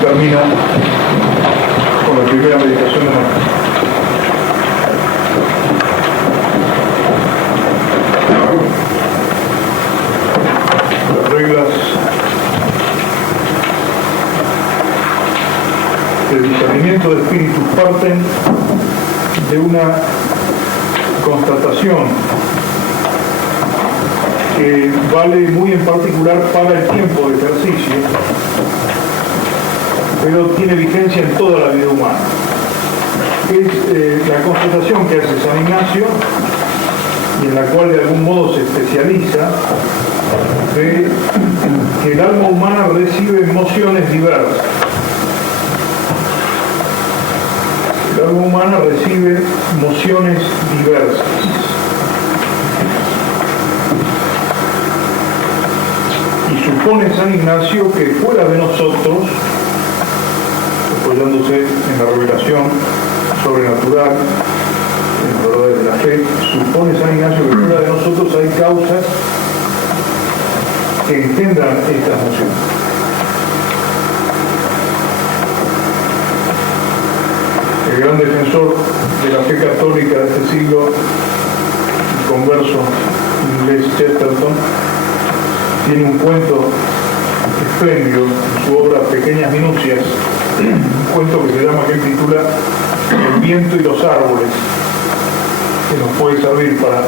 termina con la primera meditación de María. Las reglas de discernimiento de espíritus parten de una constatación que vale muy en particular para el tiempo de ejercicio, pero tiene vigencia en toda la vida humana. Es la constatación que hace San Ignacio, y en la cual de algún modo se especializa, de que el alma humana recibe emociones diversas. El alma humana recibe emociones diversas. Y supone San Ignacio que fuera de nosotros, apoyándose en la revelación sobrenatural, en las verdades de la fe, supone San Ignacio que fuera de nosotros hay causas que engendran estas emociones. El gran defensor de la fe católica de este siglo, el converso inglés Chesterton, tiene un cuento espléndido en su obra Pequeñas Minucias, un cuento que se llama, que él titula El viento y los árboles, que nos puede servir para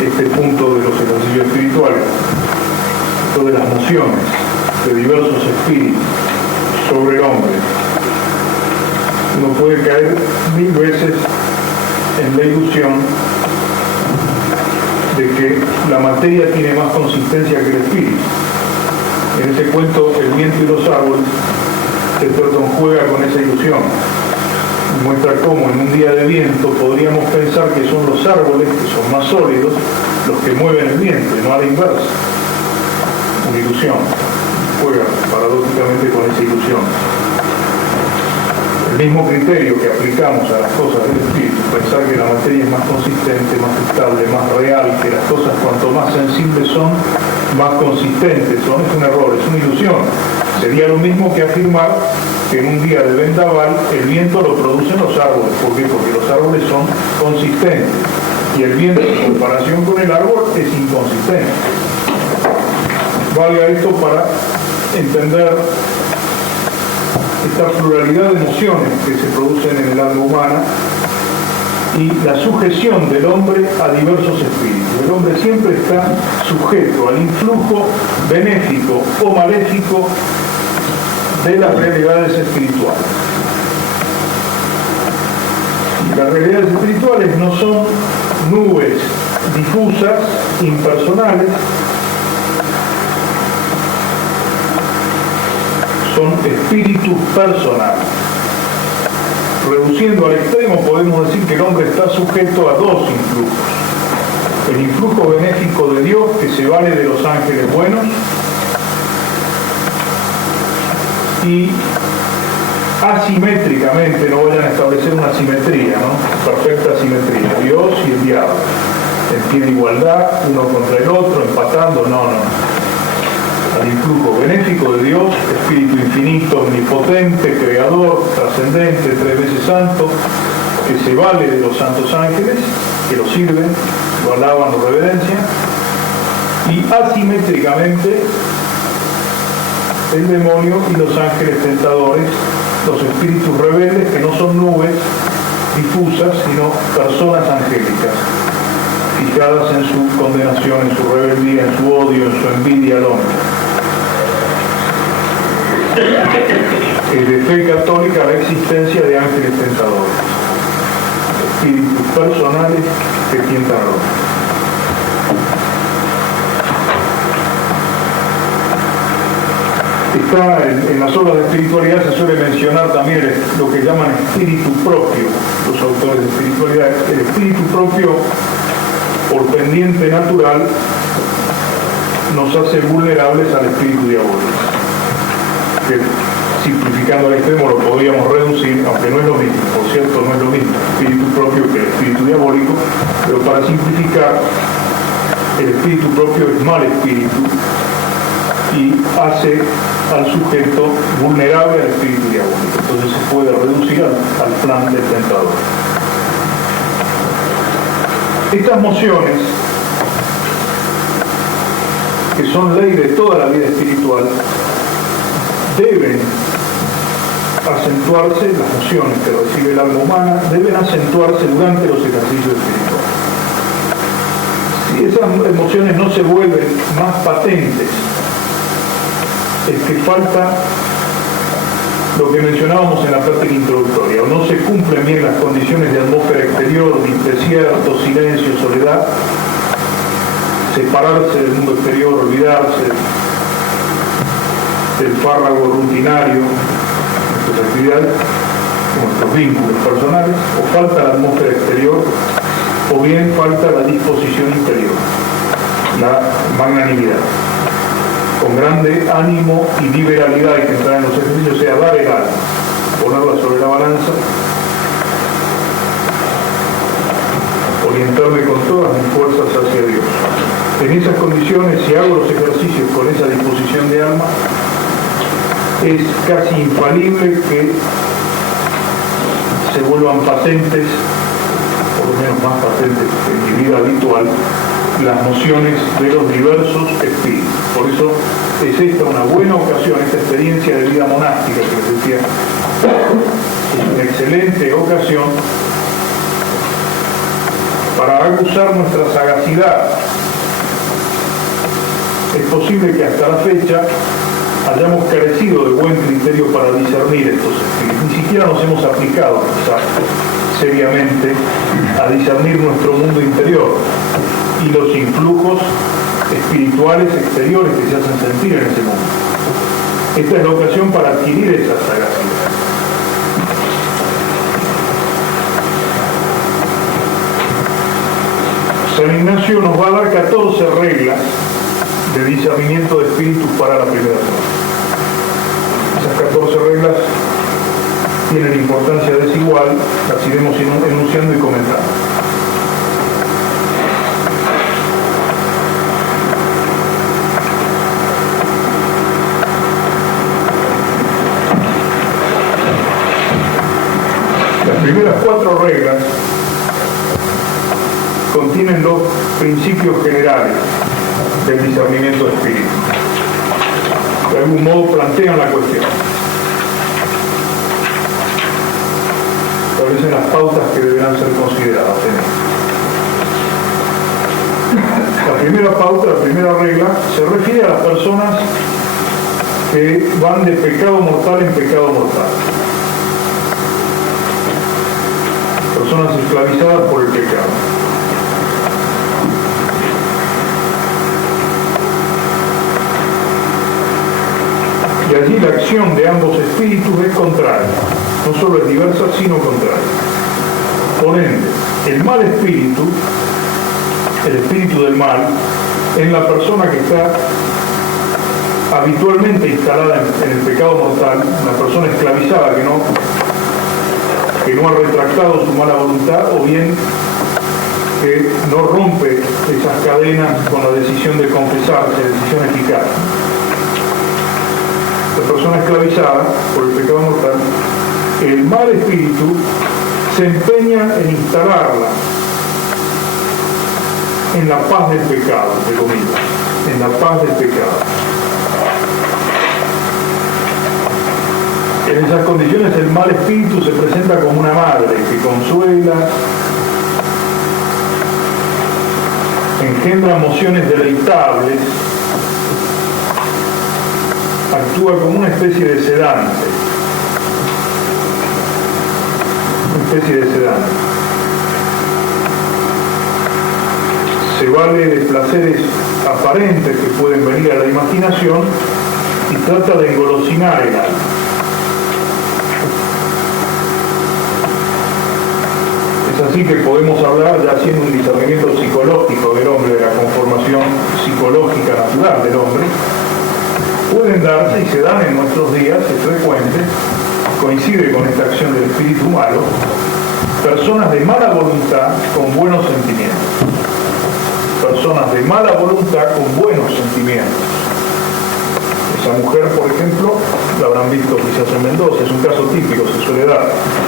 este punto de los ejercicios espirituales, esto de las mociones de diversos espíritus sobre el hombre. Uno puede caer 1000 veces en la ilusión de que la materia tiene más consistencia que el espíritu. En ese cuento, El viento y los árboles, Chesterton juega con esa ilusión. Muestra cómo en un día de viento podríamos pensar que son los árboles, que son más sólidos, los que mueven el viento, y no a la inversa. Una ilusión. Juega paradójicamente con esa ilusión. El mismo criterio que aplicamos a las cosas del espíritu, pensar que la materia es más consistente, más estable, más real, que las cosas cuanto más sensibles son, más consistentes son, es un error, es una ilusión. Sería lo mismo que afirmar que en un día de vendaval el viento lo producen los árboles. ¿Por qué? Porque los árboles son consistentes y el viento en comparación con el árbol es inconsistente. Valga esto para entender esta pluralidad de emociones que se producen en el alma humana y la sujeción del hombre a diversos espíritus. El hombre siempre está sujeto al influjo benéfico o maléfico de las realidades espirituales. Y las realidades espirituales no son nubes difusas, impersonales, son espíritus personales. Reduciendo al extremo, podemos decir que el hombre está sujeto a dos influjos. El influjo benéfico de Dios, que se vale de los ángeles buenos, y asimétricamente, no vayan a establecer una simetría, ¿no? Perfecta simetría, Dios y el diablo, en pie de igualdad, uno contra el otro, empatando, no. Al influjo benéfico de Dios, Espíritu infinito, omnipotente, creador, trascendente, 3 veces santo, que se vale de los santos ángeles, que lo sirven, lo alaban, lo reverencian, y asimétricamente el demonio y los ángeles tentadores, los espíritus rebeldes, que no son nubes difusas, sino personas angélicas, fijadas en su condenación, en su rebeldía, en su odio, en su envidia al hombre. Es de fe católica la existencia de ángeles tentadores, espíritus personales que tientan al hombre. Está en las obras de espiritualidad, se suele mencionar también lo que llaman espíritu propio, los autores de espiritualidad. El espíritu propio, por pendiente natural, nos hace vulnerables al espíritu diabólico, que simplificando al extremo lo podríamos reducir, aunque no es lo mismo, por cierto, no es lo mismo el espíritu propio que el espíritu diabólico, pero para simplificar, el espíritu propio es mal espíritu, y hace al sujeto vulnerable al espíritu diabólico. Entonces se puede reducir al plan del tentador. Estas mociones, que son ley de toda la vida espiritual, deben acentuarse, las mociones que recibe el alma humana, deben acentuarse durante los ejercicios espirituales. Si esas emociones no se vuelven más patentes, es que falta lo que mencionábamos en la práctica introductoria, o no se cumplen bien las condiciones de atmósfera exterior, de desierto, silencio, soledad, separarse del mundo exterior, olvidarse del fárrago rutinario, nuestras actividades, nuestros vínculos personales, o falta la atmósfera exterior, o bien falta la disposición interior, la magnanimidad. Con grande ánimo y liberalidad hay que entrar en los ejercicios, o sea, dar el alma, ponerla sobre la balanza, orientarme con todas mis fuerzas hacia Dios. En esas condiciones, si hago los ejercicios con esa disposición de alma, es casi infalible que se vuelvan patentes, por lo menos más patentes que en mi vida habitual, las mociones de los diversos espíritus. Por eso es esta una buena ocasión, esta experiencia de vida monástica que les decía, es una excelente ocasión para aguzar nuestra sagacidad. Es posible que hasta la fecha hayamos carecido de buen criterio para discernir estos espíritus. Ni siquiera nos hemos aplicado quizás seriamente a discernir nuestro mundo interior y los influjos espirituales exteriores que se hacen sentir en ese mundo. Esta es la ocasión para adquirir esa sagacidad. San Ignacio nos va a dar 14 reglas de discernimiento de espíritus para la primera semana. Esas 14 reglas tienen importancia desigual, las iremos enunciando y comentando. Las primeras 4 reglas contienen los principios generales del discernimiento de espíritu. De algún modo plantean la cuestión. Establecen las pautas que deberán ser consideradas. La primera pauta, la primera regla, se refiere a las personas que van de pecado mortal en pecado mortal. Personas esclavizadas por el pecado. Y allí la acción de ambos espíritus es contraria, no solo es diversa, sino contraria. Por ende, el mal espíritu, el espíritu del mal, en la persona que está habitualmente instalada en el pecado mortal, una persona esclavizada que no ha retractado su mala voluntad, o bien que no rompe esas cadenas con la decisión de confesarse, decisión eficaz. La persona esclavizada por el pecado mortal, el mal espíritu se empeña en instalarla en la paz del pecado, entre comillas, en la paz del pecado. En esas condiciones el mal espíritu se presenta como una madre que consuela, engendra emociones deleitables, actúa como una especie de sedante. Se vale de placeres aparentes que pueden venir a la imaginación y trata de engolosinar el alma. Es así que podemos hablar, ya haciendo un discernimiento psicológico del hombre, de la conformación psicológica natural del hombre, pueden darse y se dan en nuestros días, es frecuente, coincide con esta acción del espíritu malo, personas de mala voluntad con buenos sentimientos. Personas de mala voluntad con buenos sentimientos. La mujer, por ejemplo, la habrán visto quizás en Mendoza, es un caso típico, se suele dar.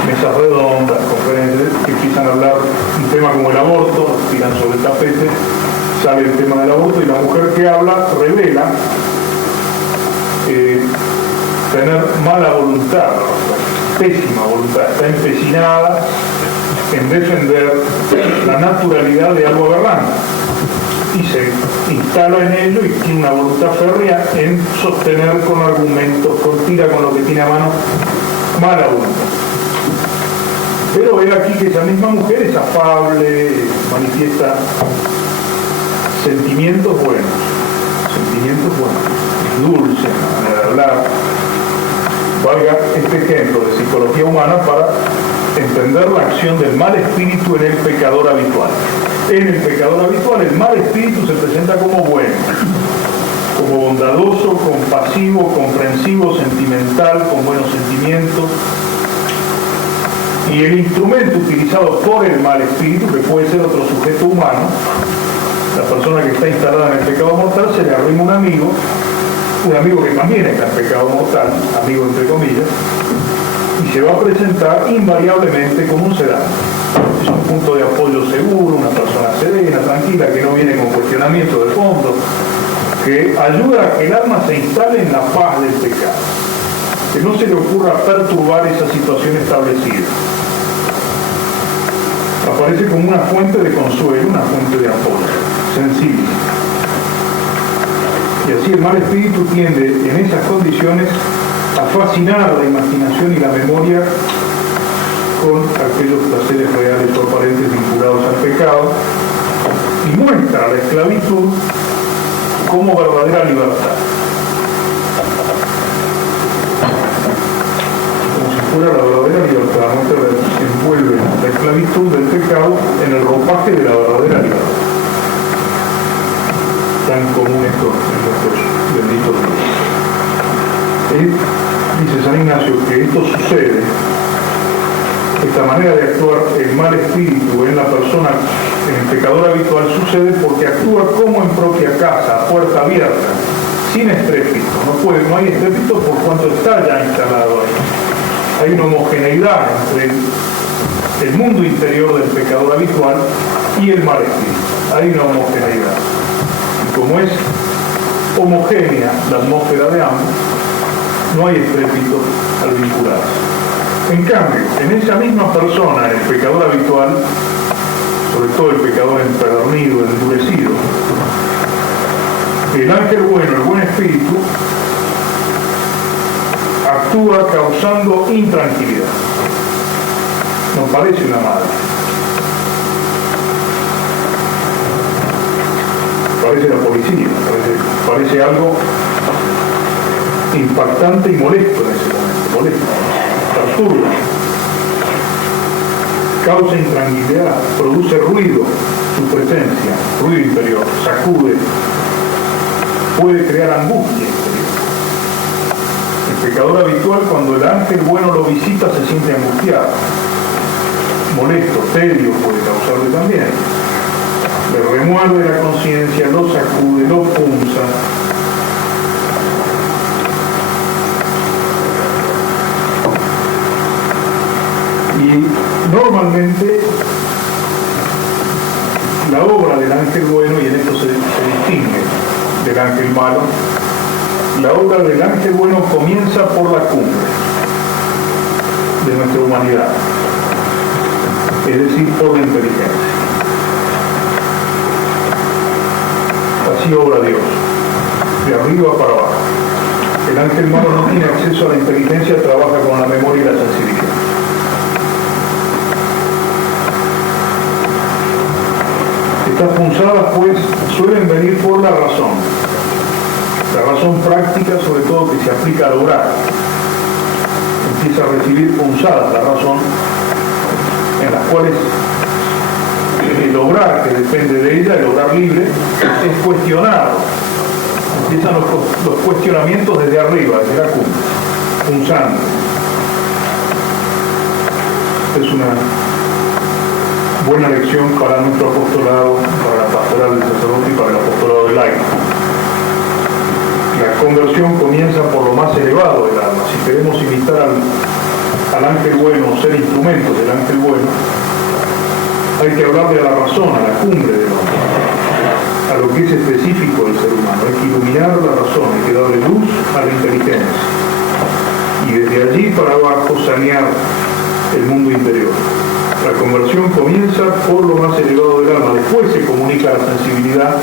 Mesas redondas, conferencias que empiezan a hablar un tema como el aborto, tiran sobre el tapete, sale el tema del aborto y la mujer que habla revela tener mala voluntad, pésima voluntad, está empecinada en defender la naturalidad de algo aberrante y se instala en ello y tiene una voluntad férrea en sostener con argumentos, tira con lo que tiene a mano, mala voluntad. Pero ve aquí que esa misma mujer es afable, manifiesta sentimientos buenos, dulces, manera de hablar. Valga este ejemplo de psicología humana para entender la acción del mal espíritu en el pecador habitual. En el pecador habitual el mal espíritu se presenta como bueno, como bondadoso, compasivo, comprensivo, sentimental, con buenos sentimientos. Y el instrumento utilizado por el mal espíritu, que puede ser otro sujeto humano, la persona que está instalada en el pecado mortal, se le arrima un amigo que también está en pecado mortal, amigo entre comillas, y se va a presentar invariablemente como un sedante. Es un punto de apoyo seguro, una persona serena, tranquila, que no viene con cuestionamiento de fondo, que ayuda a que el alma se instale en la paz del pecado, que no se le ocurra perturbar esa situación establecida. Aparece como una fuente de consuelo, una fuente de apoyo, sensible. Y así el mal espíritu tiende en esas condiciones a fascinar la imaginación y la memoria con aquellos placeres reales o aparentes vinculados al pecado y muestra la esclavitud como verdadera libertad. Como si fuera la verdadera libertad, envuelve la esclavitud del pecado en el ropaje de la verdadera libertad. Tan común esto en nuestros benditos días. Dice San Ignacio que esto sucede, esta manera de actuar el mal espíritu en la persona, en el pecador habitual, sucede porque actúa como en propia casa, a puerta abierta, sin estrépito. No hay estrépito por cuanto está ya instalado ahí. Hay una homogeneidad entre el mundo interior del pecador habitual y el mal espíritu. Hay una homogeneidad. Y como es homogénea la atmósfera de ambos, no hay estrépito al vincularse. En cambio, en esa misma persona, el pecador habitual, sobre todo el pecador empedernido, endurecido, el ángel bueno, el buen espíritu, actúa causando intranquilidad. Nos parece una madre. Parece la policía, parece algo impactante y molesto en ese momento, molesto, perturba, causa intranquilidad, produce ruido, su presencia, ruido interior, sacude, puede crear angustia interior. El pecador habitual, cuando el ángel bueno lo visita, se siente angustiado, molesto, tedio puede causarle también. Le remueve la conciencia, lo sacude, lo punza. Y normalmente la obra del ángel bueno, y en esto se distingue del ángel malo, la obra del ángel bueno comienza por la cumbre de nuestra humanidad, es decir, por la inteligencia. Así obra Dios, de arriba para abajo. El ángel malo no tiene acceso a la inteligencia, trabaja con la memoria y la sensibilidad. Estas punzadas, pues, suelen venir por la razón práctica, sobre todo que se aplica al obrar. Empieza a recibir punzadas la razón, en las cuales el obrar, que depende de ella, el obrar libre, es cuestionado. Empiezan los cuestionamientos desde arriba, desde la cumbre, punzando. Es una buena lección para nuestro apostolado, para la pastoral del sacerdote y para el apostolado del laico. La conversión comienza por lo más elevado del alma. Si queremos imitar al ángel bueno, ser instrumentos del ángel bueno, hay que hablarle a la razón, a la cumbre del hombre, a lo que es específico del ser humano. Hay que iluminar la razón, hay que darle luz a la inteligencia. Y desde allí para abajo sanear el mundo interior. La conversión comienza por lo más elevado del alma, después se comunica la sensibilidad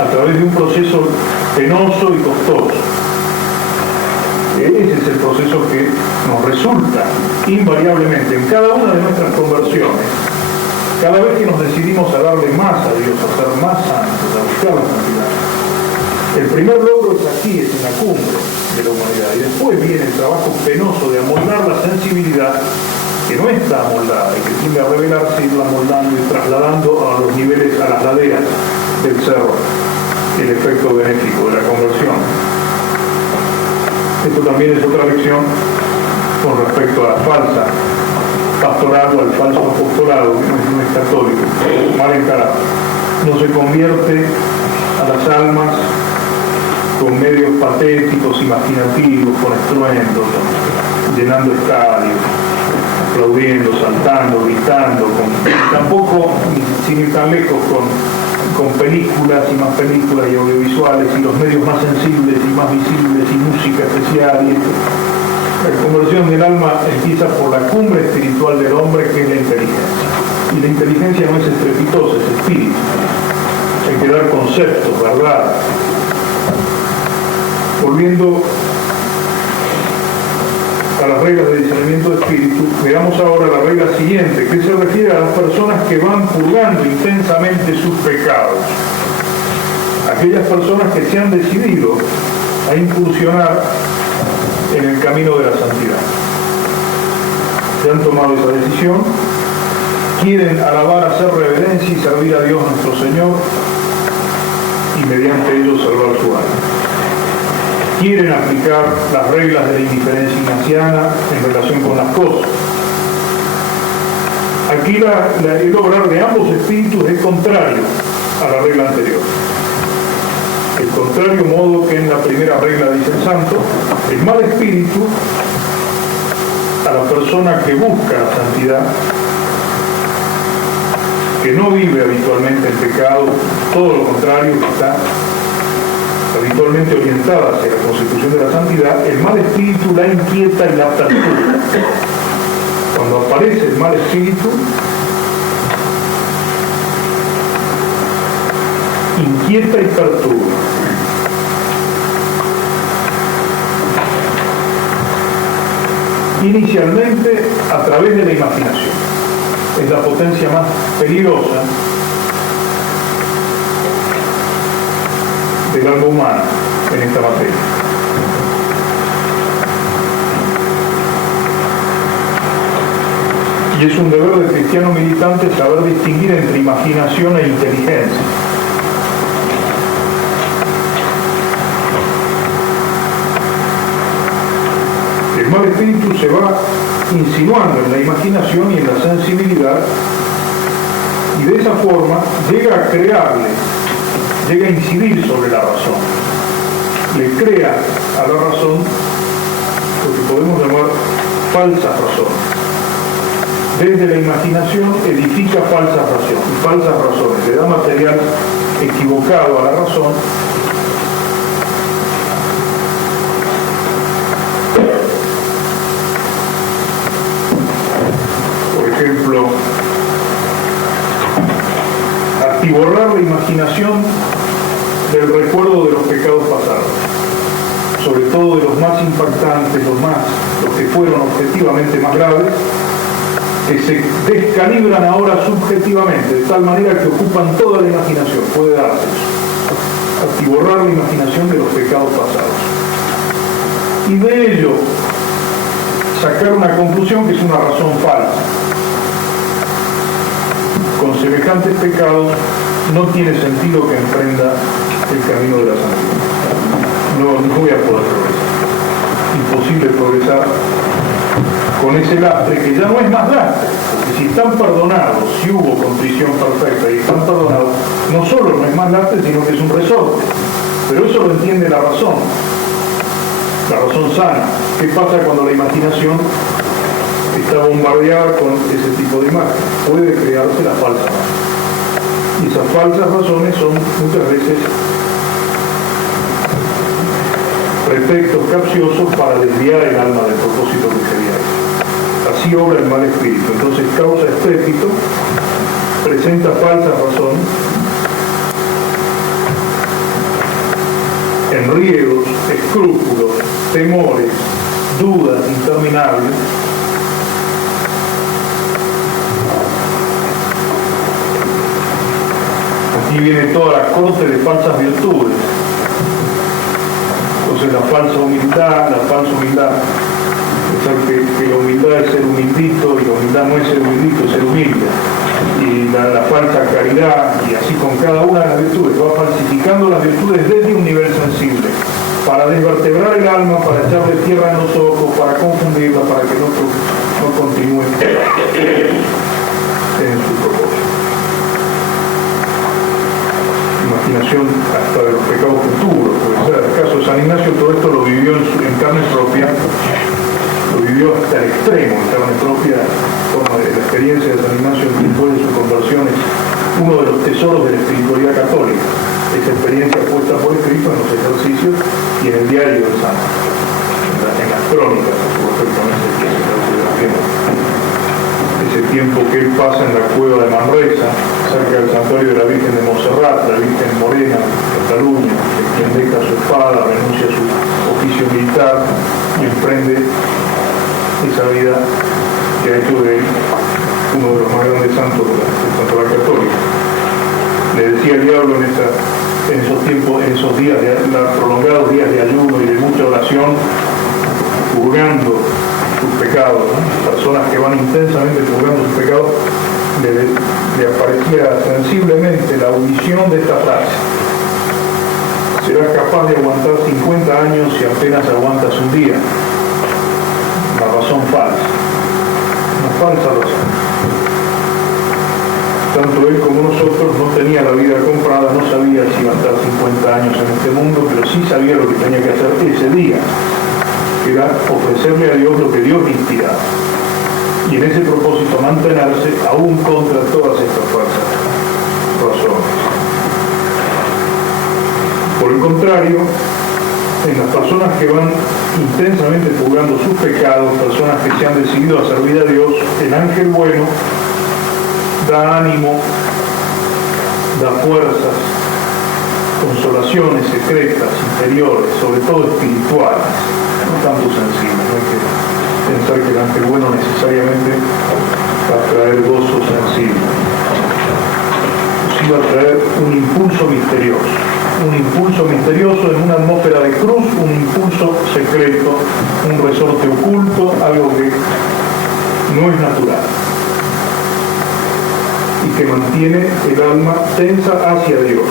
a través de un proceso penoso y costoso. Ese es el proceso que nos resulta invariablemente en cada una de nuestras conversiones. Cada vez que nos decidimos a darle más a Dios, a ser más santos, a buscar la santidad, el primer logro es aquí, es en la cumbre de la humanidad. Y después viene el trabajo penoso de amoldar la sensibilidad, que no está amoldada y que tiende a revelarse, irla amoldando y trasladando a los niveles, a las laderas del cerro, el efecto benéfico de la conversión. Esto también es otra lección con respecto a la falsa pastoral o al falso apostolado, que no es católico, mal encarado. No se convierte a las almas con medios patéticos, imaginativos, con estruendos, llenando estadios, aplaudiendo, saltando, gritando, tampoco, sin ir tan lejos, con películas y más películas y audiovisuales y los medios más sensibles y más visibles y música especial. La conversión del alma empieza por la cumbre espiritual del hombre, que es la inteligencia. Y la inteligencia no es estrepitosa, es espíritu. Hay que dar conceptos, verdad. Volviendo a las reglas de discernimiento de espíritu, veamos ahora la regla siguiente, que se refiere a las personas que van purgando intensamente sus pecados. Aquellas personas que se han decidido a incursionar en el camino de la santidad. Se han tomado esa decisión, quieren alabar, hacer reverencia y servir a Dios nuestro Señor y mediante ello salvar su alma. Quieren aplicar las reglas de la indiferencia ignaciana en relación con las cosas. Aquí el obrar de ambos espíritus es contrario a la regla anterior. El contrario modo que en la primera regla dice el santo, el mal espíritu a la persona que busca la santidad, que no vive habitualmente el pecado, todo lo contrario, que está habitualmente orientada hacia la consecución de la santidad, el mal espíritu la inquieta y la perturba. Cuando aparece el mal espíritu, inquieta y perturba. Inicialmente a través de la imaginación. Es la potencia más peligrosa del alma humana en esta materia. Y es un deber del cristiano militante saber distinguir entre imaginación e inteligencia. El mal espíritu se va insinuando en la imaginación y en la sensibilidad, y de esa forma llega a crearle, llega a incidir sobre la razón. Le crea a la razón lo que podemos llamar falsas razones. Desde la imaginación edifica falsas razones, le da material equivocado a la razón, por ejemplo, atiborrar la imaginación del recuerdo de los pecados pasados, sobre todo de los más impactantes, los que fueron objetivamente más graves, que se descalibran ahora subjetivamente, de tal manera que ocupan toda la imaginación. Puede darse eso, atiborrar la imaginación de los pecados pasados. Y de ello sacar una conclusión que es una razón falsa. Con semejantes pecados no tiene sentido que emprenda el camino de la santidad. No voy a poder progresar. Imposible progresar con ese lastre que ya no es más lastre, porque si están perdonados, si hubo contrición perfecta y están perdonados, no solo no es más lastre, sino que es un resorte. Pero eso lo entiende la razón sana. ¿Qué pasa cuando la imaginación está bombardeada con ese tipo de imagen? Puede crearse la falsa razón. Y esas falsas razones son muchas veces pretextos capciosos para desviar el alma del propósito que se había hecho. Así obra el mal espíritu. Entonces causa estrépito, presenta falsas razones, enriegos, escrúpulos, temores, dudas interminables. Aquí viene toda la corte de falsas virtudes. Entonces la falsa humildad, pensar que la humildad es ser humildito, y la humildad no es ser humildito, es ser humilde. Y la falsa caridad, y así con cada una de las virtudes, va falsificando las virtudes desde un nivel sensible, para desvertebrar el alma, para echarle tierra en los ojos, para confundirla, para que no continúe en su propósito. Imaginación hasta de los pecados futuros, puede ser. El caso de San Ignacio, todo esto lo vivió en carne propia, lo vivió hasta el extremo en carne propia. Forma de la experiencia de San Ignacio después de su conversión es uno de los tesoros de la espiritualidad católica. Esa experiencia puesta por escrito en los ejercicios y en el diario del santo, en las crónicas, perfectamente ese tiempo que él pasa en la cueva de Manresa, cerca del santuario de la Virgen de Montserrat, la Virgen Morena, Cataluña, quien deja su espada, renuncia a su oficio militar y emprende esa vida que ha hecho de él uno de los más grandes santos de la santuaria católica. Le decía el diablo en esos tiempos, en esos días, prolongados días de ayuno y de mucha oración, purgando sus pecados, ¿no? Personas que van intensamente purgando sus pecados, le aparecía sensiblemente la audición de esta frase: serás capaz de aguantar 50 años si apenas aguantas un día. Una razón falsa, una falsa razón. Tanto él como nosotros no tenía la vida comprada, no sabía si iba a estar 50 años en este mundo, pero sí sabía lo que tenía que hacer ese día, que era ofrecerle a Dios lo que Dios le inspiraba. Y en ese propósito mantenerse aún contra todas estas falsas razones. Por el contrario, en las personas que van intensamente purgando sus pecados, personas que se han decidido a servir a Dios, el ángel bueno da ánimo, da fuerzas, consolaciones secretas, interiores, sobre todo espirituales, no tanto sensibles. No hay que pensar que el ángel bueno necesariamente va a traer gozo sensible. Sí va a traer un impulso misterioso en una atmósfera de cruz, un impulso secreto, un resorte oculto, algo que no es natural y que mantiene el alma tensa hacia Dios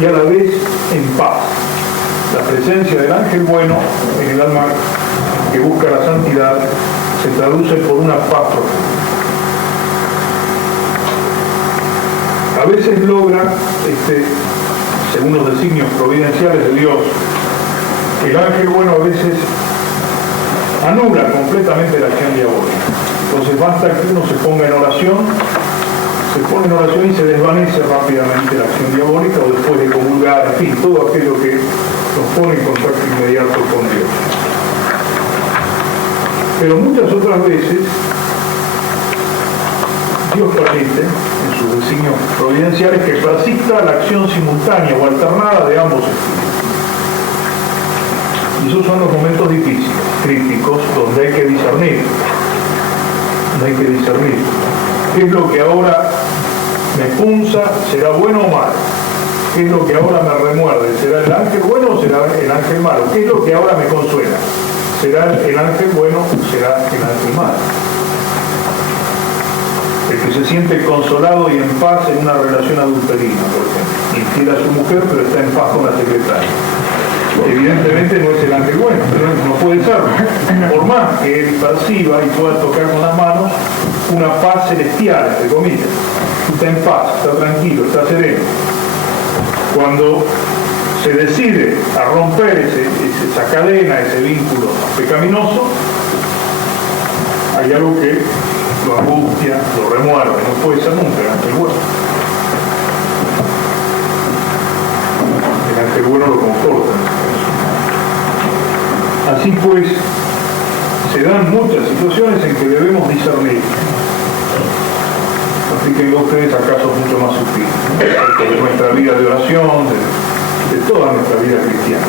y a la vez en paz. La presencia del ángel bueno en el alma que busca la santidad se traduce por una paz profunda. A veces logra, según los designios providenciales de Dios, el ángel bueno a veces anula completamente la acción diabólica. Entonces basta que uno se ponga en oración, se pone en oración y se desvanece rápidamente la acción diabólica, o después de comulgar, en fin, todo aquello que nos pone en contacto inmediato con Dios. Pero muchas otras veces Dios permite, en sus designios providenciales, que persista la acción simultánea o alternada de ambos espíritus. Y esos son los momentos difíciles, críticos, donde hay que discernir. ¿Qué es lo que ahora me punza? ¿Será bueno o malo? ¿Qué es lo que ahora me remuerde? ¿Será el ángel bueno o será el ángel malo? ¿Qué es lo que ahora me consuela? ¿Será el ángel bueno o será el ángel malo? El que se siente consolado y en paz en una relación adulterina, por ejemplo, infiel a su mujer pero está en paz con la secretaria. Evidentemente no es el ángel bueno, pero no puede serlo. Por más que él perciba y pueda tocar con las manos una paz celestial, entre comillas. Está en paz, está tranquilo, está sereno. Cuando se decide a romper esa cadena, ese vínculo pecaminoso, hay algo que lo angustia, lo remuerde, no puede ser nunca el ángel bueno. El ángel bueno lo conforta. Así pues, se dan muchas situaciones en que debemos discernir. Aplíquenlo ustedes a casos mucho más sutiles, de nuestra vida de oración, de toda nuestra vida cristiana.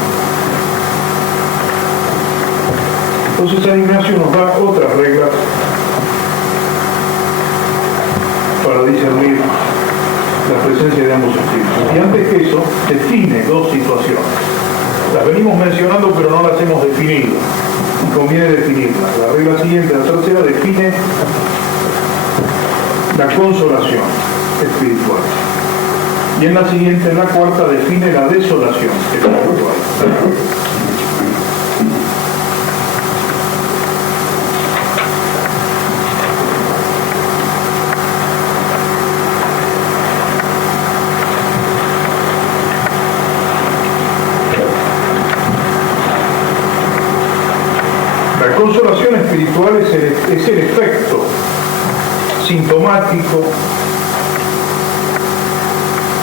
Entonces San Ignacio nos da otras reglas para discernir la presencia de ambos espíritus. Y antes que eso, define dos situaciones. Las venimos mencionando, pero no las hemos definido. Y conviene definirlas. La regla siguiente, la tercera, define la consolación espiritual. Y en la siguiente, en la cuarta, define la desolación espiritual. La consolación espiritual es el efecto sintomático,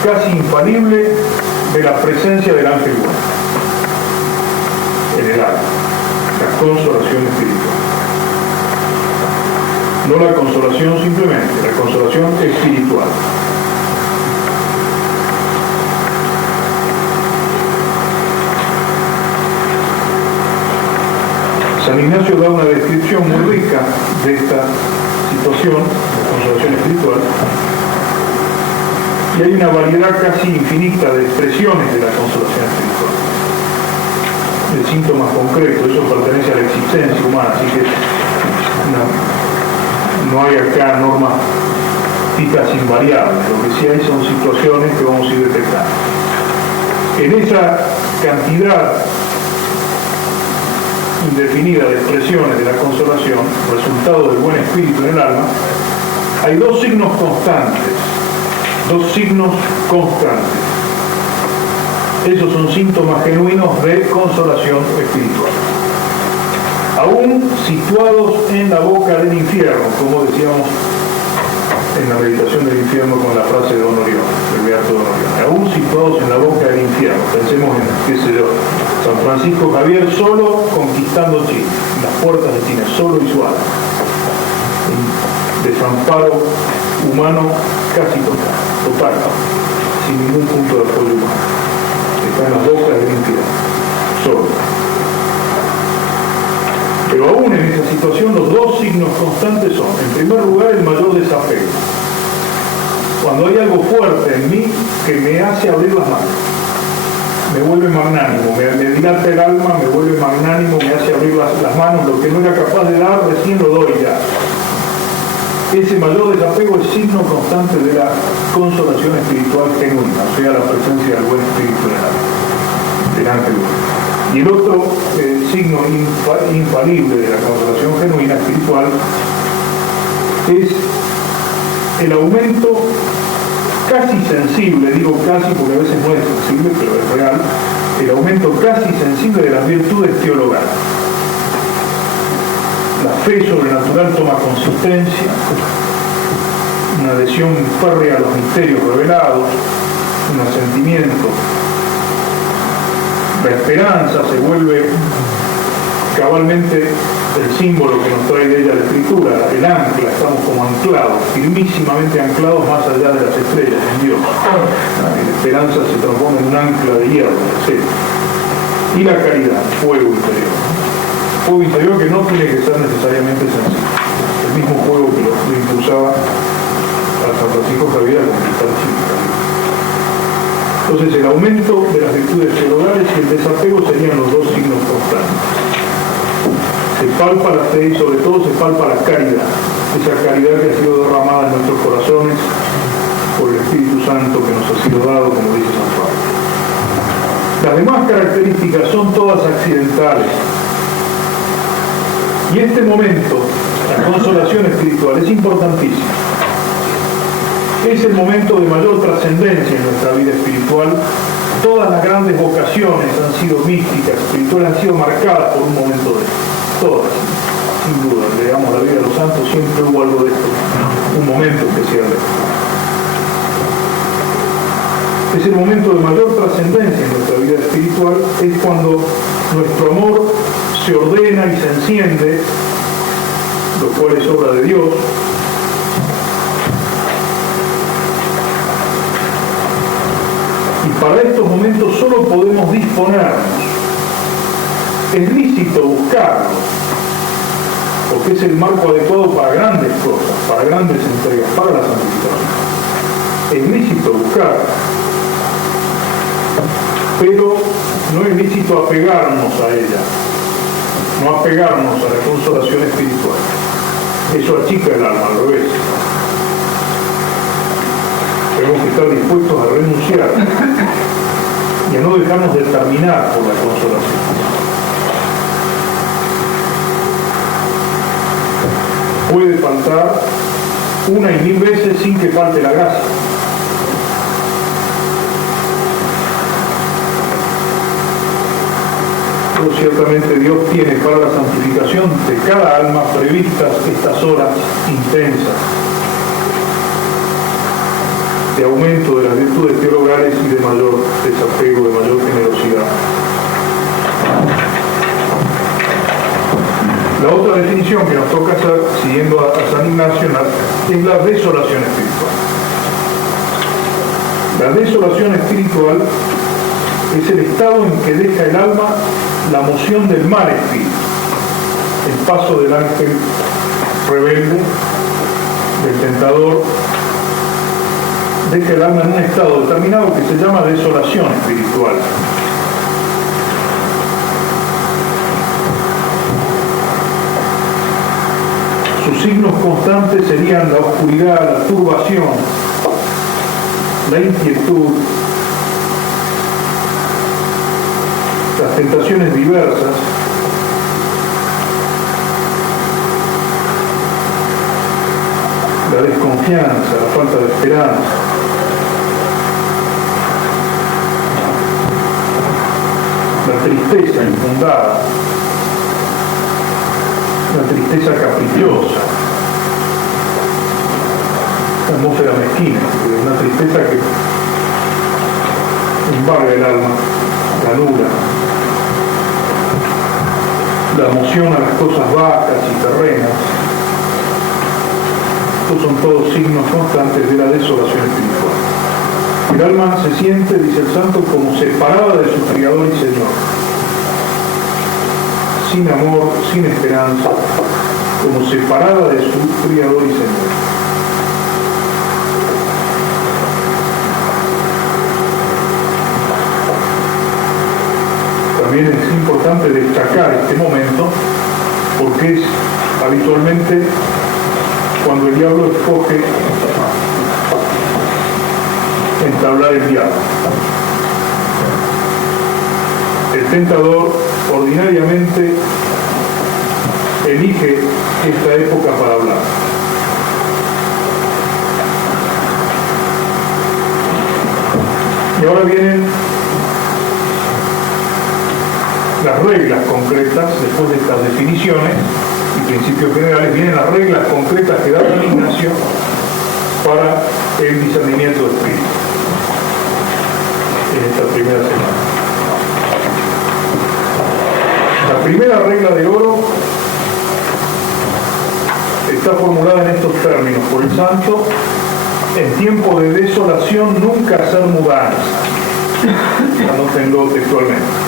casi infalible, de la presencia del ángel bueno en el alma. La consolación espiritual. No la consolación simplemente, la consolación espiritual. San Ignacio da una descripción muy rica de esta situación, la consolación espiritual, y hay una variedad casi infinita de expresiones de la consolación espiritual, de síntomas concretos. Eso pertenece a la existencia humana, así que no hay acá normas fijas invariables. Lo que sí hay son situaciones que vamos a ir detectando. En esa cantidad indefinida de expresiones de la consolación, resultado del buen espíritu en el alma, hay dos signos constantes. Esos son síntomas genuinos de consolación espiritual. Aún situados en la boca del infierno, como decíamos en la meditación del infierno con la frase de Don Orión, del Beato Don Orión. Aún situados en la boca del infierno. Pensemos en, qué sé yo, San Francisco Javier solo conquistando Chile, las puertas de Chile, solo y suave. Desamparo humano casi total, sin ningún punto de apoyo humano. Está en las bocas del infierno, solo. Pero aún en esa situación los dos signos constantes son, en primer lugar, el mayor desapego. Cuando hay algo fuerte en mí que me hace abrir las manos, me vuelve magnánimo, me dilata el alma, me vuelve magnánimo, me hace abrir las manos, lo que no era capaz de dar, recién lo doy ya. Ese mayor desapego es signo constante de la consolación espiritual genuina, o sea, la presencia del buen espíritu en el alma, del ángel bueno. Y el otro signo infalible de la consolación genuina espiritual es el aumento casi sensible, digo casi porque a veces no es sensible, pero es real, el aumento casi sensible de las virtudes teologales. La fe sobrenatural toma consistencia, una adhesión férrea a los misterios revelados, un asentimiento. La esperanza se vuelve cabalmente el símbolo que nos trae de ella la Escritura, el ancla, estamos como anclados, firmísimamente anclados más allá de las estrellas, en Dios. La esperanza se transforma en un ancla de hierro, etc. Y la caridad, fuego interior. Fuego interior que no tiene que ser necesariamente sensible. El mismo fuego que lo impulsaba a San Francisco Javier a conquistar Chile. Entonces el aumento de las virtudes teologales y el desapego serían los dos signos constantes. Se palpa la fe y sobre todo se palpa la caridad. Esa caridad que ha sido derramada en nuestros corazones por el Espíritu Santo que nos ha sido dado, como dice San Pablo. Las demás características son todas accidentales. Y este momento, la consolación espiritual, es importantísimo. Es el momento de mayor trascendencia en nuestra vida espiritual todas las grandes vocaciones han sido místicas, espirituales, han sido marcadas por un momento de esto. Todas, sin duda. Leamos la vida de los santos, siempre hubo algo de esto, un momento especial de esto. Es el momento de mayor trascendencia en nuestra vida espiritual, es cuando nuestro amor se ordena y se enciende, lo cual es obra de Dios. Y para estos momentos solo podemos disponernos. Es lícito buscarlo, porque es el marco adecuado para grandes cosas, para grandes entregas, para la santificación. Es lícito buscarlo, pero no es lícito apegarnos a ella, no apegarnos a la consolación espiritual. Eso achica el alma, al revés. Tenemos que estar dispuestos a renunciar y a no dejarnos determinar por la consolación. Puede faltar una y mil veces sin que falte la gracia. Pero ciertamente Dios tiene para la santificación de cada alma previstas estas horas intensas de aumento de las virtudes teologales y de mayor desapego, de mayor generosidad. La otra definición que nos toca hacer, siguiendo a San Ignacio, es la desolación espiritual. La desolación espiritual es el estado en que deja el alma la moción del mal espíritu, el paso del ángel rebelde, del tentador, deja el alma en un estado determinado que se llama desolación espiritual. Sus signos constantes serían la oscuridad, la turbación, la inquietud, las tentaciones diversas, la desconfianza, la falta de esperanza, la tristeza infundada, la tristeza caprichosa, la atmósfera mezquina, una tristeza que embarga el alma, la anula, la emoción a las cosas bajas y terrenas. Estos son todos signos constantes de la desolación espiritual. El alma se siente, dice el santo, como separada de su Criador y Señor, sin amor, sin esperanza, como separada de su Criador y Señor. También es importante destacar este momento porque es habitualmente cuando el diablo escoge entablar el diálogo. El tentador ordinariamente elige esta época para hablar. Y ahora vienen las reglas concretas, después de estas definiciones y principios generales, vienen las reglas concretas que da San Ignacio para el discernimiento del espíritu en esta primera semana. La primera regla de oro está formulada en estos términos por el santo: en tiempo de desolación nunca hacer mudanza. Anótenlo textualmente.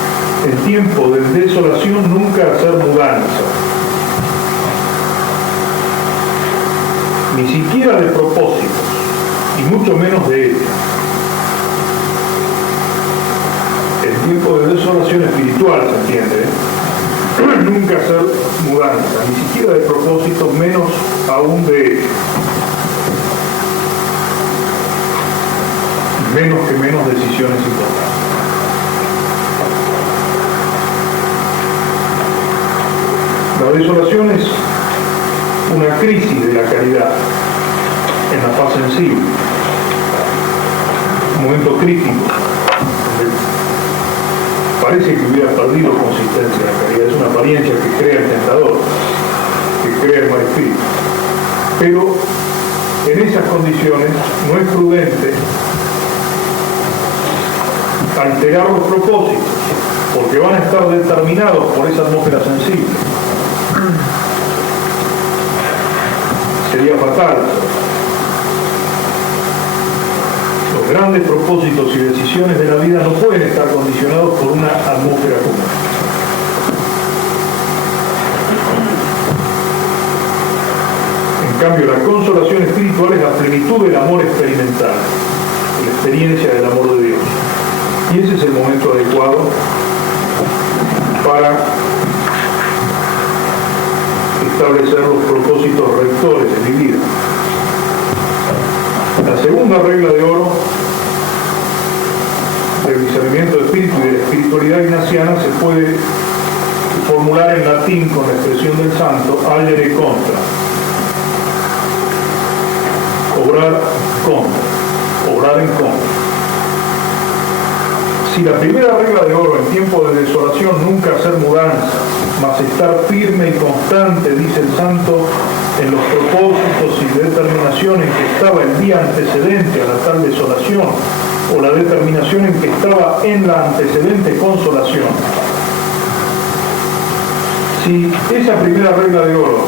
En tiempo de desolación nunca hacer mudanza. Ni siquiera de propósitos, y mucho menos de ellos. En tiempo de desolación espiritual, se entiende, nunca hacer mudanza, ni siquiera de propósito, menos aún de ellos. Menos decisiones importantes. La desolación es una crisis de la caridad en la paz sensible, un momento crítico, donde parece que hubiera perdido consistencia la caridad. Es una apariencia que crea el tentador, que crea el mal espíritu. Pero en esas condiciones no es prudente alterar los propósitos, porque van a estar determinados por esa atmósfera sensible. Sería fatal. Los grandes propósitos y decisiones de la vida no pueden estar condicionados por una atmósfera común. En cambio, la consolación espiritual es la plenitud del amor experimental, la experiencia del amor de Dios. Y ese es el momento adecuado para establecer los propósitos rectores de mi vida. La segunda regla de oro del discernimiento de espíritu y de la espiritualidad ignaciana se puede formular en latín con la expresión del santo agere contra. Obrar en contra. Si la primera regla de oro en tiempo de desolación nunca hacer mudanza, mas estar firme y constante, dice el santo, en los propósitos y determinación en que estaba el día antecedente a la tal desolación, o la determinación en que estaba en la antecedente consolación. Si esa primera regla de oro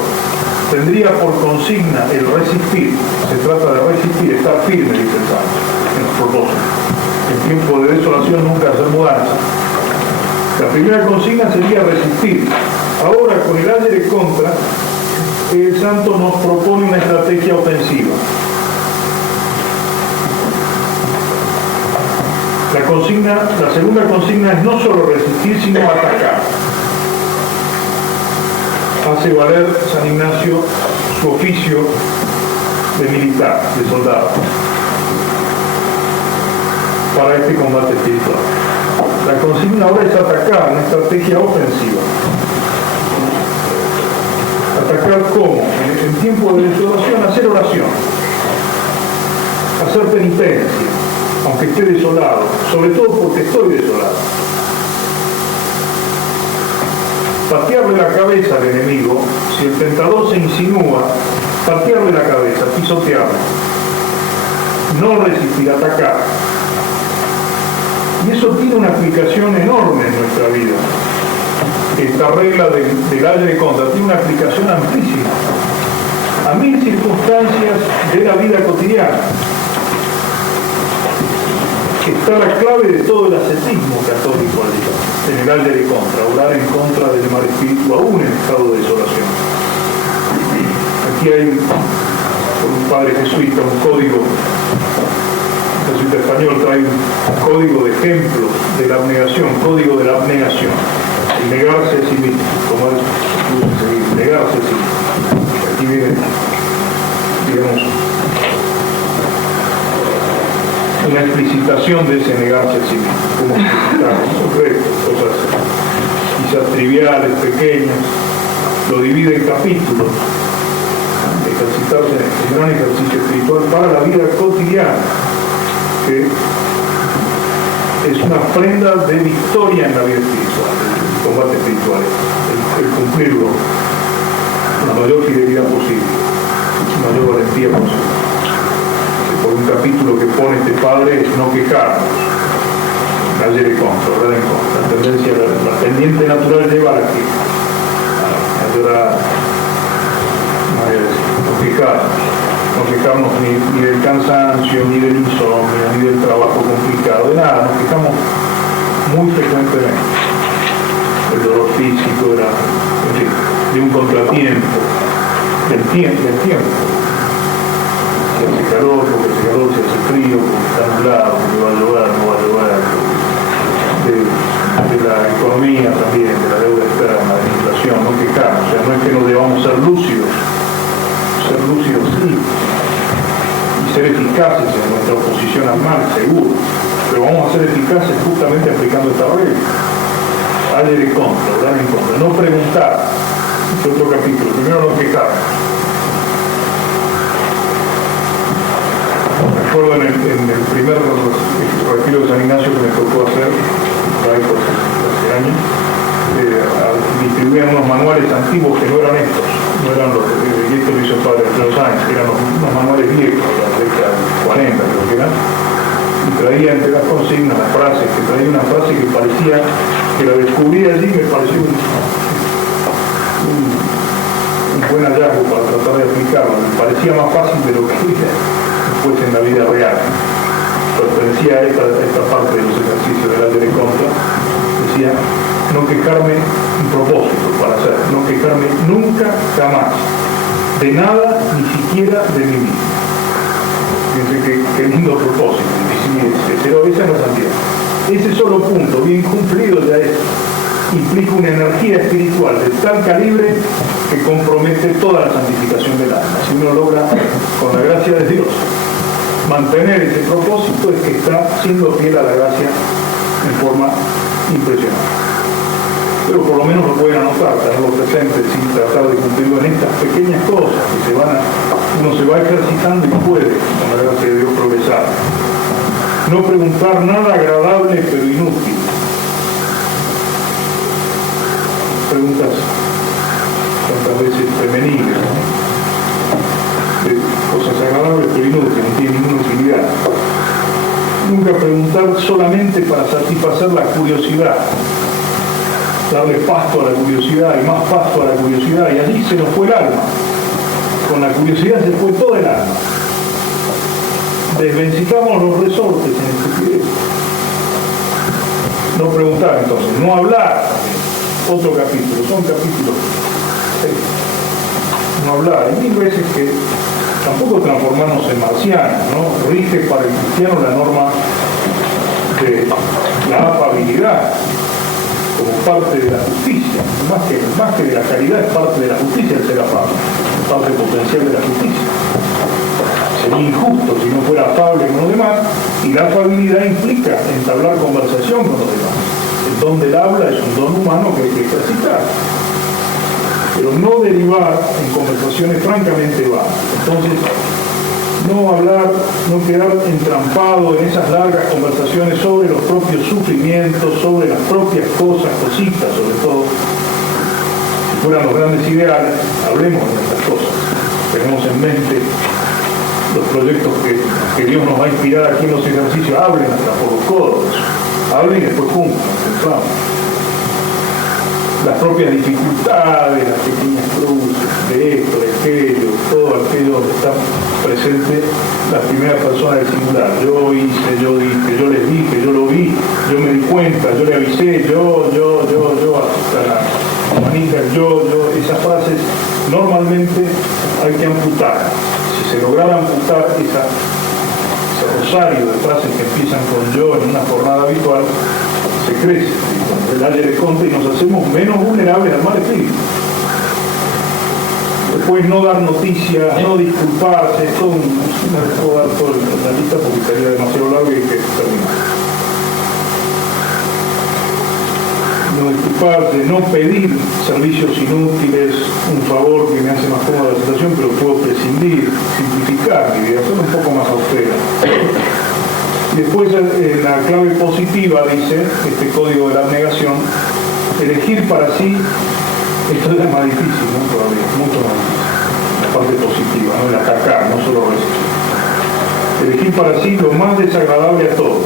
tendría por consigna el resistir, se trata de resistir, estar firme, dice el santo, en los propósitos. En tiempo de desolación nunca hacer mudanza. La primera consigna sería resistir. Ahora, con el agere contra, el santo nos propone una estrategia ofensiva. La segunda consigna es no solo resistir, sino atacar. Hace valer San Ignacio su oficio de militar, de soldado, para este combate espiritual. La consigna ahora es atacar, una estrategia ofensiva. ¿Atacar cómo? En tiempo de desolación, hacer oración, hacer penitencia, aunque esté desolado, sobre todo porque estoy desolado. Patearle la cabeza al enemigo, si el tentador se insinúa, patearle la cabeza, pisotearlo. No resistir, atacar. Y eso tiene una aplicación enorme en nuestra vida. Esta regla del agere contra tiene una aplicación amplísima a 1000 circunstancias de la vida cotidiana. Está la clave de todo el ascetismo católico en el agere contra, orar en contra del mal espíritu aún en estado de desolación. Aquí hay un padre jesuita, un código jesuita español, trae un código de ejemplos de la abnegación, código de la abnegación, el negarse a sí mismo, como es negarse a sí mismo. Aquí viene, digamos, una explicitación de ese negarse a sí mismo, cómo explicitarlo, cosas quizás triviales, pequeñas, lo divide en capítulos, ejercitarse en este gran ejercicio espiritual para la vida cotidiana, que es una prenda de victoria en la vida espiritual, el combate espiritual, el cumplirlo con la mayor fidelidad posible, la mayor valentía posible. Por un capítulo que pone este padre es no quejarnos, agere contra, orar en contra. La tendencia, la pendiente natural lleva a la queja, a llorar, no quejarnos ni del cansancio, ni del insomnio, ni del trabajo complicado, de nada, nos quejamos muy frecuentemente del dolor físico, de un contratiempo, del tiempo. Si hace calor, porque hace calor, si hace frío, porque está nublado, porque va a llover, no va a llover, de la economía también, de la deuda externa, de la inflación, no quejarnos, o sea, no es que no debamos ser lúcidos sí, y ser eficaces en nuestra oposición al mal, seguro, pero vamos a ser eficaces justamente aplicando esta regla. Agere contra, orar en contra, no preguntar, es otro capítulo, primero no quejarnos. Recuerdo en el primer retiro de San Ignacio que me tocó hacer, por ahí por distribuían unos manuales antiguos que no eran estos, no eran los y esto lo hizo el padre Alfredo Sáenz, eran unos manuales viejos de la década del 40 creo que eran, y traía entre las consignas las frases, que traía una frase que parecía, que la descubrí allí, me pareció un buen hallazgo para tratar de aplicarlo, me parecía más fácil de lo que era después en la vida real. Pertenecía a esta parte de los ejercicios del Ayer de Contra, decía, no quejarme, un propósito para hacer, no quejarme nunca, jamás, de nada, ni siquiera de mí mismo. Fíjense qué lindo propósito, pero esa es la santidad. Ese solo punto, bien cumplido, ya es, implica una energía espiritual de tal calibre que compromete toda la santificación del alma. Si uno logra, con la gracia de Dios, mantener ese propósito, es que está siendo fiel a la gracia en forma impresionante. Pero por lo menos lo pueden anotar, tenerlo presente sin tratar de cumplirlo en estas pequeñas cosas que uno se va ejercitando y puede, con la gracia de Dios, progresar. No preguntar nada agradable pero inútil. Preguntas tantas veces femeniles, ¿no? De cosas agradables pero inútiles, no tiene ninguna utilidad. Nunca preguntar solamente para satisfacer la curiosidad, darle pasto a la curiosidad y más pasto a la curiosidad, y allí se nos fue el alma. Con la curiosidad se fue todo el alma. Desvencicamos los resortes en estupidez. No preguntar entonces, no hablar. Otro capítulo, son capítulos. No hablar. Hay mil veces que tampoco transformarnos en marcianos, ¿no? Rige para el cristiano la norma de la afabilidad como parte de la justicia, más que de la caridad, es parte de la justicia el ser afable, parte potencial de la justicia. Sería injusto si no fuera afable con los demás, y la afabilidad implica entablar conversación con los demás. El don del habla es un don humano que hay que ejercitar, pero no derivar en conversaciones francamente vanas. Entonces, no hablar, no quedar entrampado en esas largas conversaciones sobre los propios sufrimientos, sobre las propias cosas, cositas, sobre todo. Si fueran los grandes ideales, hablemos de estas cosas. Tenemos en mente los proyectos que Dios nos va a inspirar aquí en los ejercicios. Hablen hasta por los codos. Hablen y después juntos, pensamos. Las propias dificultades, las pequeñas cruces, de esto, de aquello, todo aquello donde está presente la primera persona del singular. Yo hice, yo dije, yo les dije, yo lo vi, yo me di cuenta, yo le avisé, yo, hasta la manita, yo, esas frases normalmente hay que amputar. Si se lograra amputar ese rosario de frases que empiezan con yo en una jornada habitual, se crece el Ayer de Contra y nos hacemos menos vulnerables al mal espíritu. Después no dar noticias, no disculparse, todo no les puedo dar toda la lista porque sería demasiado largo y hay que terminar. No disculparse, no pedir servicios inútiles, un favor que me hace más cómoda la situación, pero puedo prescindir, simplificar mi vida, ser un poco más austera. Después la clave positiva dice, este código de la abnegación, elegir para sí, esto es más difícil, ¿no? Todavía, mucho más difícil, la parte positiva, ¿no? El atacar, no solo resistir. Elegir para sí lo más desagradable a todos.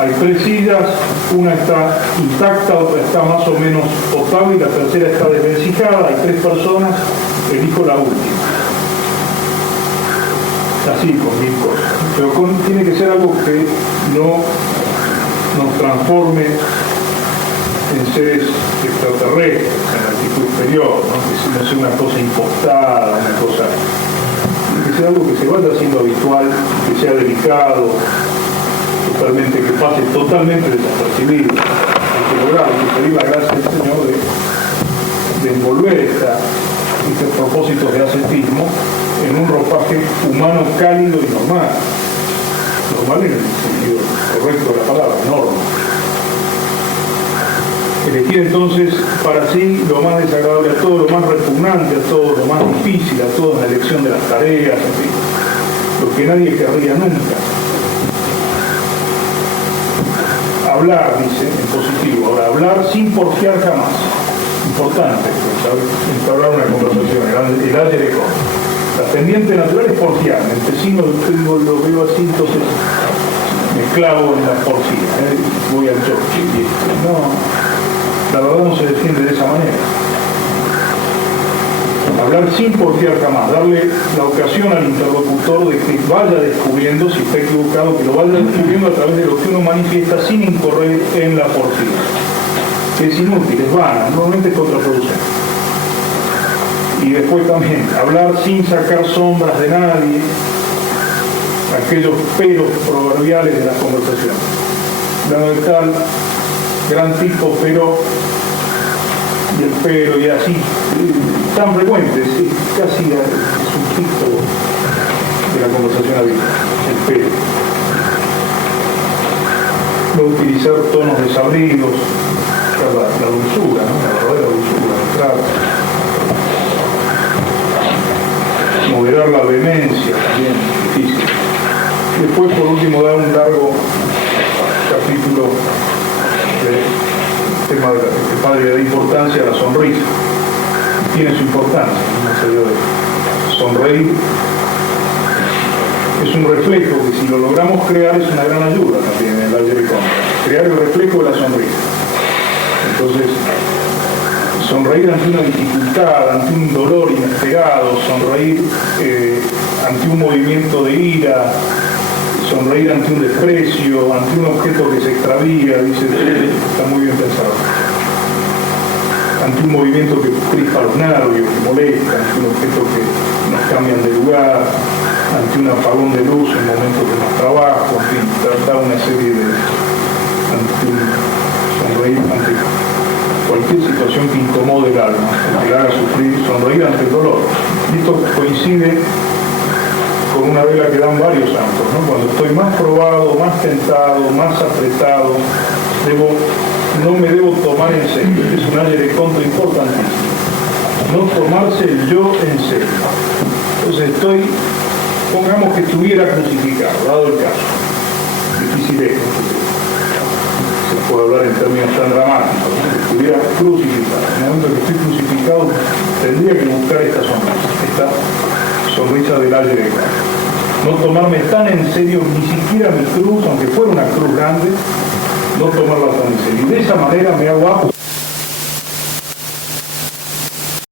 Hay 3 sillas, una está intacta, otra está más o menos potable y la tercera está desvencijada, hay 3 personas, elijo la última. Así, con 1000 cosas. Pero tiene que ser algo que no nos transforme en seres extraterrestres, en la actitud exterior, ¿no? Que no sea una cosa impostada, una cosa... Tiene que ser algo que se vaya haciendo habitual, que sea delicado, totalmente, que pase totalmente desapercibido. Hay que lograr, hay que pedir la gracia del Señor de envolver estos propósitos de ascetismo en un ropaje humano cálido y normal. Normal en el sentido correcto de la palabra, norma. Elegir entonces para sí lo más desagradable a todo, lo más repugnante a todo, lo más difícil a todo en la elección de las tareas, en fin, lo que nadie querría nunca. hablar, dice, en positivo. Ahora, hablar sin porfiar jamás. Importante, instaurar una conversación, el ayer con. La pendiente natural es porfiar. En Tesino lo veo así, entonces me clavo en la porfía. Voy al choque. No, la verdad no se defiende de esa manera. Hablar sin porfiar jamás, darle la ocasión al interlocutor de que vaya descubriendo, si está equivocado, que lo vaya descubriendo a través de lo que uno manifiesta sin incorrer en la porfía. Que es inútil, es vana, normalmente es contraproducente. Y después también, hablar sin sacar sombras de nadie, aquellos peros proverbiales de las conversaciones. Fundamental, gran tipo, pero, y el pero, y así, tan frecuentes, casi es un tipo de la conversación habitual, el pero. No utilizar tonos desabridos, la dulzura, ¿no? La verdadera dulzura, el trato. Moderar la vehemencia, también difícil. Después, por último, dar un largo capítulo del tema de la importancia de la sonrisa. Tiene su importancia, más allá de sonreír. Es un reflejo que si lo logramos crear es una gran ayuda también en el ayer de contra. Crear el reflejo de la sonrisa. Entonces, sonreír ante una dificultad, ante un dolor inesperado, sonreír ante un movimiento de ira, sonreír ante un desprecio, ante un objeto que se extravía, dice, está muy bien pensado. Ante un movimiento que crispa los nervios, que molesta, ante un objeto que nos cambian de lugar, ante un apagón de luz en momentos de más trabajo, en fin, tratar una serie de... sonreír ante cualquier situación que incomode el alma, que la haga sufrir, sonreír ante el dolor. Y esto coincide con una regla que dan varios santos, ¿no? Cuando estoy más probado, más tentado, más apretado, no me debo tomar en serio. Es un ayer de contra importantísimo. No tomarse el yo en serio. Entonces pongamos que estuviera crucificado, dado el caso. Difícil es, se puede hablar en términos tan dramáticos, ¿no? Que estuviera crucificado. En el momento que estoy crucificado, tendría que buscar esta sonrisa del ayer de cara. No tomarme tan en serio ni siquiera mi cruz, aunque fuera una cruz grande, no tomarla tan en serio. Y de esa manera me hago apto